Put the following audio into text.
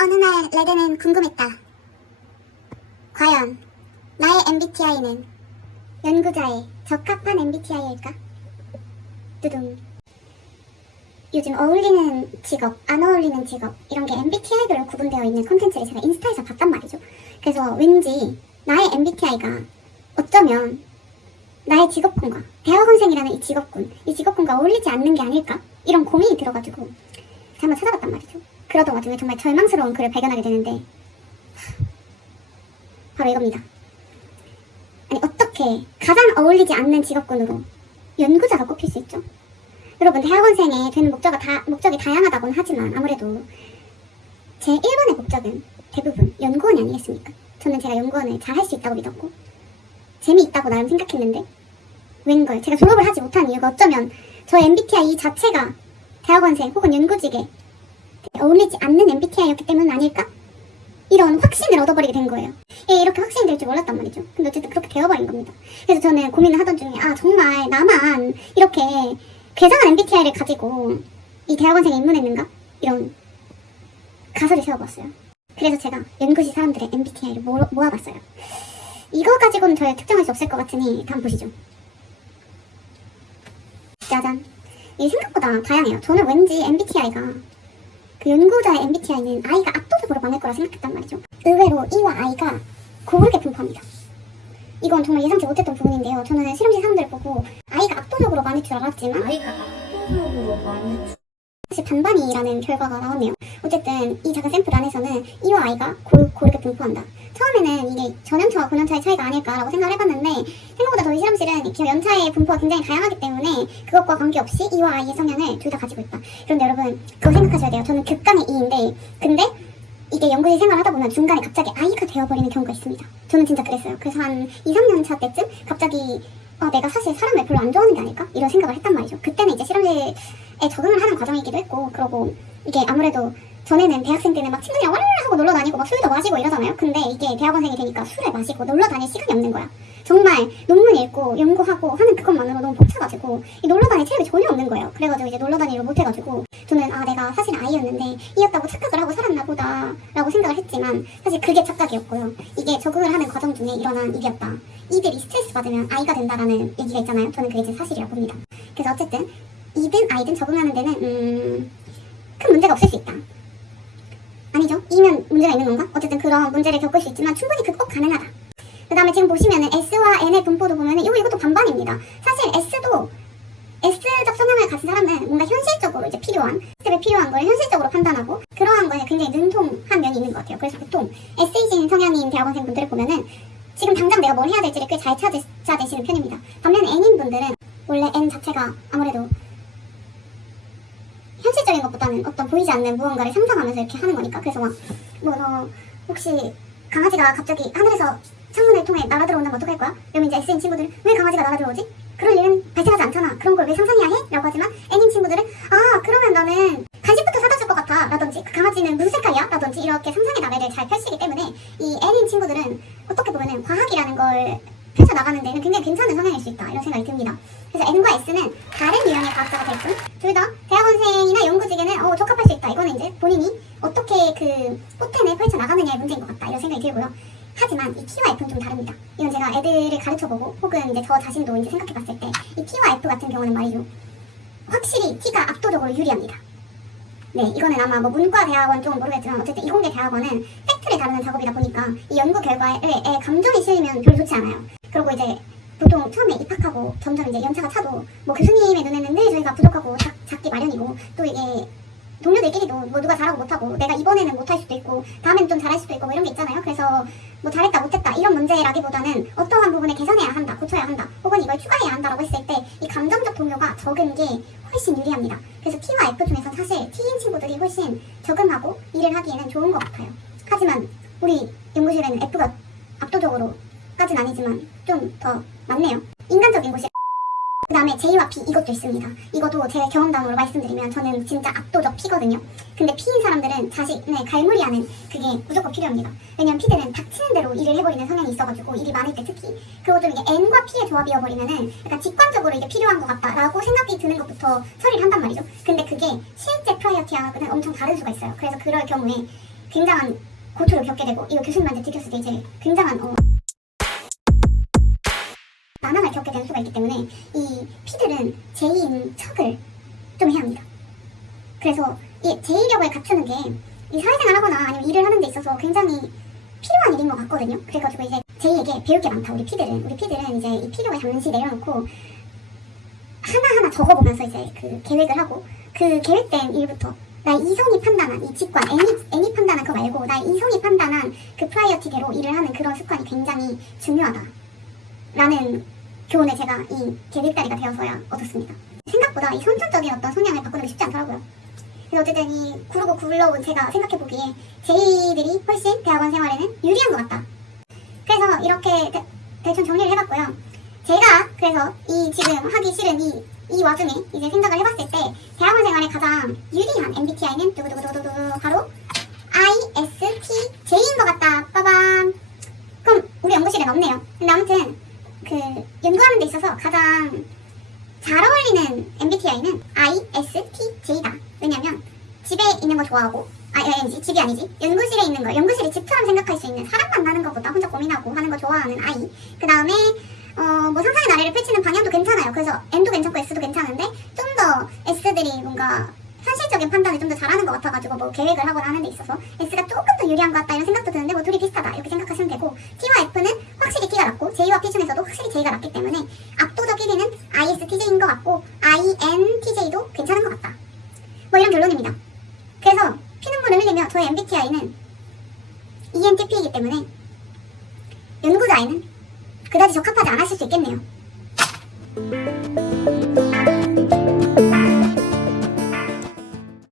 어느 날 레드는 궁금했다. 과연 나의 MBTI는 연구자의 적합한 MBTI일까? 두둥. 요즘 어울리는 직업, 안 어울리는 직업 이런 게 MBTI별로 구분되어 있는 컨텐츠를 제가 인스타에서 봤단 말이죠. 그래서 왠지 나의 MBTI가 어쩌면 나의 직업군과 대학원생이라는 이 직업군과 어울리지 않는 게 아닐까? 이런 고민이 들어가지고 한번 찾아봤단 말이죠. 그러던 와중에 정말 절망스러운 글을 발견하게 되는데 바로 이겁니다. 아니 어떻게 가장 어울리지 않는 직업군으로 연구자가 꼽힐 수 있죠? 여러분 대학원생의 되는 목적이 다양하다고는 하지만 아무래도 제 1번의 목적은 대부분 연구원이 아니겠습니까? 저는 제가 연구원을 잘 할 수 있다고 믿었고 재미있다고 나름 생각했는데 웬걸 제가 졸업을 하지 못한 이유가 어쩌면 저 MBTI 자체가 대학원생 혹은 연구직에 어울리지 않는 MBTI였기 때문 아닐까? 이런 확신을 얻어버리게 된 거예요. 이렇게 확신이 될 줄 몰랐단 말이죠. 근데 어쨌든 그렇게 되어버린 겁니다. 그래서 저는 고민을 하던 중에 정말 나만 이렇게 괴상한 MBTI를 가지고 이 대학원생에 입문했는가? 이런 가설을 세워봤어요. 그래서 제가 연구실 사람들의 MBTI를 모아봤어요. 이거 가지고는 저를 특정할 수 없을 것 같으니 한번 보시죠. 짜잔. 이게 생각보다 다양해요. 저는 왠지 MBTI가 그 연구자의 MBTI는 I가 압도적으로 많을 거라 생각했단 말이죠. 의외로 E와 I가 고르게 분포합니다. 이건 정말 예상치 못했던 부분인데요. 저는 실험실 사람들을 보고 I가 압도적으로 많을 줄 알았지만 아이가 압도적으로 많이 사실 반반이라는 결과가 나왔네요. 어쨌든 이 작은 샘플 안에서는 E와 I가 고르게 분포한다. 처음에는 이게 전연차와 고년차의 차이가 아닐까라고 생각을 해봤는데 생각보다 저희 실험실은 이렇게 연차의 분포가 굉장히 다양하기 때문에 그것과 관계없이 E와 I의 성향을 둘 다 가지고 있다. 그런데 여러분 그거 생각하셔야 돼요. 저는 극강의 E인데 근데 이게 연구실 생활을 하다 보면 중간에 갑자기 I가 되어버리는 경우가 있습니다. 저는 진짜 그랬어요. 그래서 한 2~3년 차 때쯤 갑자기 내가 사실 사람을 별로 안 좋아하는 게 아닐까? 이런 생각을 했단 말이죠. 그때는 이제 실험실에 적응을 하는 과정이기도 했고 그러고 이게 아무래도 전에는 대학생 때는 막 친구들이랑 와르르 하고 놀러 다니고 막 술도 마시고 이러잖아요. 근데 이게 대학원생이 되니까 술을 마시고 놀러 다닐 시간이 없는 거야. 정말 논문 읽고 연구하고 하는 그것만으로 너무 벅차가지고 이 놀러 다닐 체력이 전혀 없는 거예요. 그래가지고 이제 놀러 다니를 못해가지고 저는 내가 사실 I였는데 E였다고 착각을 하고 살았나 보다 라고 생각을 했지만 사실 그게 착각이었고요. 이게 적응을 하는 과정 중에 일어난 일이었다. 이들이 스트레스 받으면 I가 된다라는 얘기가 있잖아요. 저는 그게 이제 사실이라고 봅니다. 그래서 어쨌든 E든 I든 적응하는 데는 큰 문제가 없을 수 있다. 아니죠. E면 문제가 있는 건가? 어쨌든 그런 문제를 겪을 수 있지만 충분히 극복 가능하다. 그 다음에 지금 보시면은 S와 N의 분포도 보면은 이것도 반반입니다. 사실 S도 S적 성향을 가진 사람은 뭔가 현실적으로 이제 필요한 걸 현실적으로 판단하고 그러한 거에 굉장히 능통한 면이 있는 것 같아요. 그래서 보통 S이신 성향인 대학원생분들을 보면은 지금 당장 내가 뭘 해야 될지를 꽤 잘 찾아내시는 편입니다. 반면에 N인 분들은 원래 N 자체가 아무래도 현실적인 것보다는 어떤 보이지 않는 무언가를 상상하면서 이렇게 하는 거니까. 그래서 혹시 강아지가 갑자기 하늘에서 창문을 통해 날아들어온다면 어떡할 거야? 이러면 이제 S인 친구들은 왜 강아지가 날아들어오지? 그럴 일은 발생하지 않잖아. 그런 걸 왜 상상해야 해? 라고 하지만 N인 친구들은 그러면 나는 간식부터 사다 줄 것 같아 라든지 그 강아지는 무슨 색깔이야? 라든지 이렇게 상상의 나래를 잘 펼치기 때문에 이 N인 친구들은 어떻게 보면은 과학이라는 걸 펼쳐나가는 데는 굉장히 괜찮은 성향일 수 있다 이런 생각이 듭니다. 그래서 N과 S는 다른 유형의 과학자가 될 뿐 둘 다 대학원생이나 연구직에는 적합할 수 있다. 이거는 이제 본인이 어떻게 그 포텐을 펼쳐나가느냐의 문제인 것 같다 이런 생각이 들고요. 하지만 이 T와 F는 좀 다릅니다. 이건 제가 애들을 가르쳐보고 혹은 이제 저 자신도 이제 생각해봤을 때 이 T와 F 같은 경우는 말이죠. 확실히 T가 압도적으로 유리합니다. 네, 이거는 아마 문과 대학원 쪽은 모르겠지만 어쨌든 이공계 대학원은 팩트를 다루는 작업이다 보니까 이 연구 결과에 감정이 실리면 별로 좋지 않아요. 그리고 이제 보통 처음에 입학하고 점점 이제 연차가 차도 교수님의 눈에는 늘 저희가 부족하고 작기 마련이고 또 이게 동료들끼리도 누가 잘하고 못하고 내가 이번에는 못할 수도 있고 다음에는 좀 잘할 수도 있고 이런 게 있잖아요. 그래서 잘했다 못했다 이런 문제라기보다는 어떠한 부분을 개선해야 한다 고쳐야 한다 혹은 이걸 추가해야 한다라고 했을 때 이 감정적 동요가 적은 게 훨씬 유리합니다. 그래서 T와 F 중에서 사실 T인 친구들이 훨씬 적응하고 일을 하기에는 좋은 것 같아요. 하지만 우리 연구실에는 F가 압도적으로까진 아니지만 좀 더 많네요. 인간적인 곳이 그 다음에 J와 P 이것도 있습니다. 이것도 제 경험담으로 말씀드리면 저는 진짜 압도적 P거든요. 근데 P인 사람들은 자신의 갈무리하는 그게 무조건 필요합니다. 왜냐면 P들은 닥치는 대로 일을 해버리는 성향이 있어가지고 일이 많을 때 특히 그리고 좀 이게 N과 P의 조합이어버리면은 약간 직관적으로 이게 필요한 것 같다라고 생각이 드는 것부터 처리를 한단 말이죠. 근데 그게 실제 프라이어티하고는 엄청 다른 수가 있어요. 그래서 그럴 경우에 굉장한 고초를 겪게 되고 이거 교수님한테 들켰을 때 이제 굉장한 난항을 겪게 될 수가 있기 때문에 이 피들은 제의인 척을 좀 해야 합니다. 그래서 이 제의력을 갖추는 게 이 사회생활 하거나 아니면 일을 하는 데 있어서 굉장히 필요한 일인 것 같거든요. 그래가지고 이제 제의에게 배울 게 많다. 우리 피들은 이제 이 필요를 잠시 내려놓고 하나하나 적어보면서 이제 그 계획을 하고 그 계획된 일부터 나의 이성이 판단한 이 직관, 애니 판단한 그거 말고 나의 이성이 판단한 그 프라이어티대로 일을 하는 그런 습관이 굉장히 중요하다라는 교훈을 제가 이 계획다리가 되어서야 얻었습니다. 생각보다 이 선천적인 어떤 성향을 바꾸는 게 쉽지 않더라고요. 그래서 어쨌든 이 구르고 굴러온 제가 생각해보기에 제이들이 훨씬 대학원 생활에는 유리한 것 같다. 그래서 이렇게 대충 정리를 해봤고요. 제가 그래서 이 지금 하기 싫은 이 와중에 이제 생각을 해봤을 때 대학원 생활에 가장 유리한 MBTI는 두구두구두구두구 바로 ISTJ인 것 같다. 빠밤. 그럼 우리 연구실엔 없네요. 근데 아무튼 그 연구하는 데 있어서 가장 잘 어울리는 MBTI는 ISTJ다. 왜냐면 집에 있는 거 좋아하고 아니지 집이 아니지 연구실에 있는 거 연구실이 집처럼 생각할 수 있는 사람 만나는 것보다 혼자 고민하고 하는 거 좋아하는 I. 그 다음에 뭐 상상의 나래를 펼치는 방향도 괜찮아요. 그래서 N도 괜찮고 S도 괜찮은데 좀 더 S들이 뭔가 현실적인 판단을 좀 더 잘하는 것 같아가지고 뭐 계획을 하거나 하는 데 있어서 S가 조금 더 유리한 것 같다 이런 생각도 드는데 뭐 둘이 비슷하다 이렇게 생각하시면 되고 T와 F는 확실히 T가 낫고 J와 P 중에서도 확실히 J가 낫기 때문에 압도적 1위는 ISTJ인 것 같고 INTJ도 괜찮은 것 같다. 뭐 이런 결론입니다. 그래서 피눈물을 흘리며 저의 MBTI는 ENTP이기 때문에 연구자에는 그다지 적합하지 않았을 수 있겠네요.